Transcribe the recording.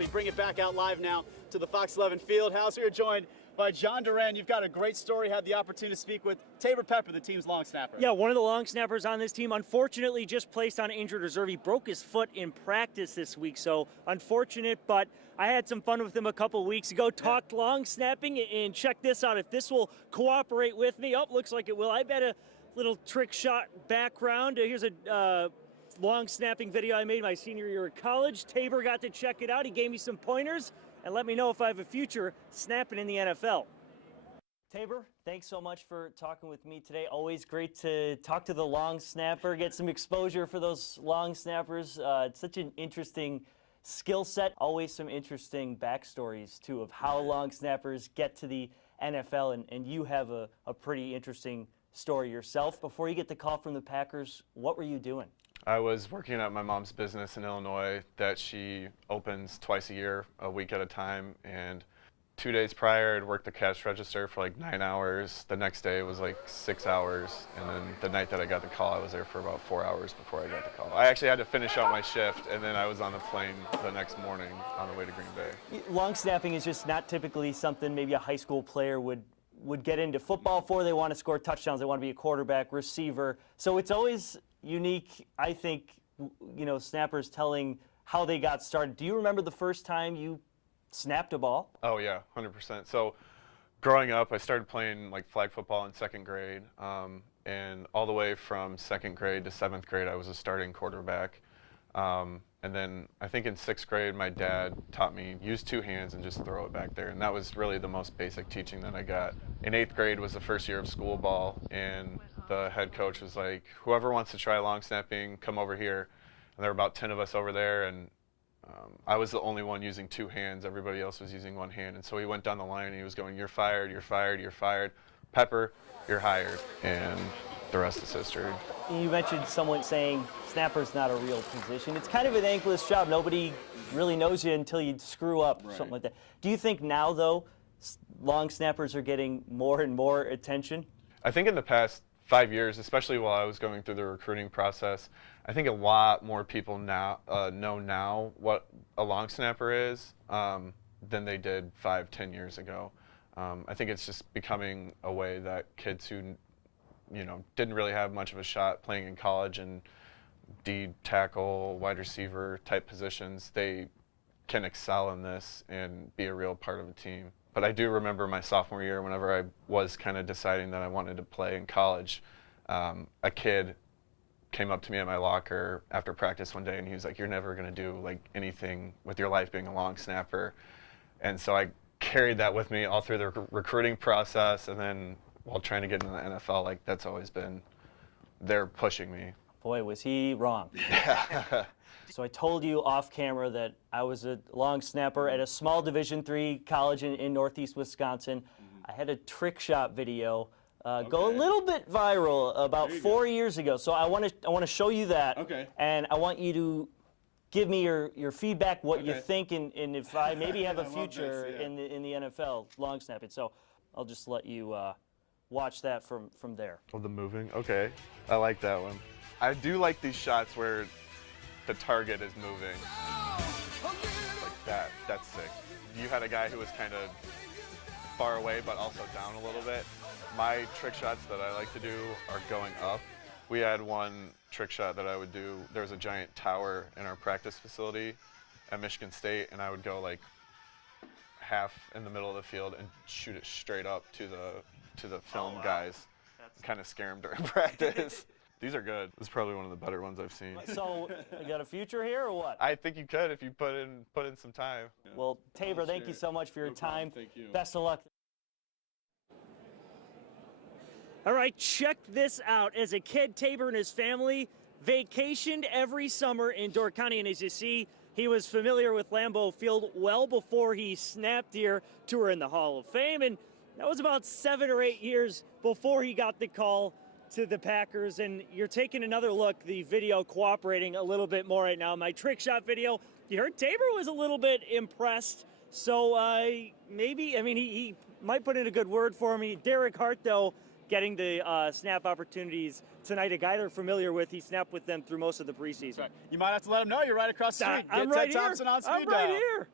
We bring it back out live now to the Fox 11 field house. We are joined by John Duran. You've got a great story. Had the opportunity to speak with Taybor Pepper, the team's long snapper. Yeah, one of the long snappers on this team, unfortunately just placed on injured reserve. He broke his foot in practice this week, so unfortunate, but I had some fun with him a couple weeks ago, talked long snapping, and check this out. If this will cooperate with me, looks like it will. I bet a little trick shot background. Here's a long snapping video I made my senior year of college. Taybor got to check it out. He gave me some pointers and let me know if I have a future snapping in the NFL. Taybor, thanks so much for talking with me today. Always great to talk to the long snapper, get some exposure for those long snappers. It's such an interesting skill set. Always some interesting backstories, too, of how long snappers get to the NFL, and you have a pretty interesting story yourself. Before you get the call from the Packers, what were you doing? I was working at my mom's business in Illinois that she opens twice a year, a week at a time, and 2 days prior I'd worked the cash register for like 9 hours. The next day was like 6 hours, and then the night that I got the call, I was there for about 4 hours before I got the call. I actually had to finish out my shift, and then I was on the plane the next morning on the way to Green Bay. Long snapping is just not typically something maybe a high school player would get into football for. They want to score touchdowns, they want to be a quarterback, receiver. So it's always unique, I think, snappers telling how they got started. Do you remember the first time you snapped a ball? Oh yeah, 100%. So growing up, I started playing like flag football in second grade, and all the way from second grade to seventh grade, I was a starting quarterback. And then I think in sixth grade, my dad taught me use two hands and just throw it back there. And that was really the most basic teaching that I got. In eighth grade was the first year of school ball, and the head coach was like, whoever wants to try long snapping, come over here. And there were about 10 of us over there, and I was the only one using two hands. Everybody else was using one hand. And so he went down the line and he was going, you're fired, you're fired, you're fired. Pepper, you're hired. And the rest is history. You mentioned someone saying snapper's not a real position. It's kind of an thankless job. Nobody really knows you until you screw up, right, something like that. Do you think now, though, long snappers are getting more and more attention? I think in the past 5 years, especially while I was going through the recruiting process, I think a lot more people now know now what a long snapper is than they did 5-10 years ago. I think it's just becoming a way that kids who didn't really have much of a shot playing in college and D tackle, wide receiver type positions, they can excel in this and be a real part of a team. But I do remember my sophomore year, whenever I was kind of deciding that I wanted to play in college, a kid came up to me at my locker after practice one day and he was like, you're never going to do like anything with your life being a long snapper. And so I carried that with me all through the recruiting process, and then while trying to get into the NFL, like that's always been there pushing me. Boy, was he wrong. So I told you off camera that I was a long snapper at a small Division III college in Northeast Wisconsin. I had a trick shot video go a little bit viral about 4 years ago. So I want to show you that. Okay. And I want you to give me your feedback, what you think, and if I maybe have a future in the NFL long snapping. So I'll just let you watch that from there. Oh, the moving? Okay. I like that one. I do like these shots where the target is moving. Like that. That's sick. You had a guy who was kind of far away but also down a little bit. My trick shots that I like to do are going up. We had one trick shot that I would do. There was a giant tower in our practice facility at Michigan State, and I would go like half in the middle of the field and shoot it straight up to the film guys. Kind of scare them during practice. These are good. This is probably one of the better ones I've seen. So, you got a future here or what? I think you could if you put in some time. Yeah. Well, Taybor, thank you so much for your time. Thank you. Best of luck. All right, check this out. As a kid, Taybor and his family vacationed every summer in Door County, and as you see, he was familiar with Lambeau Field well before he snapped here to her in the Hall of Fame, and that was about 7 or 8 years before he got the call to the Packers. And you're taking another look, the video cooperating a little bit more right now. My trick shot video, you heard Taybor was a little bit impressed. So maybe, I mean, he might put in a good word for me. Derek Hart, though, getting the snap opportunities tonight. A guy they're familiar with. He snapped with them through most of the preseason. Right. You might have to let him know you're right across the street. I'm Get right Ted here. Thompson on speed I'm right dial. here.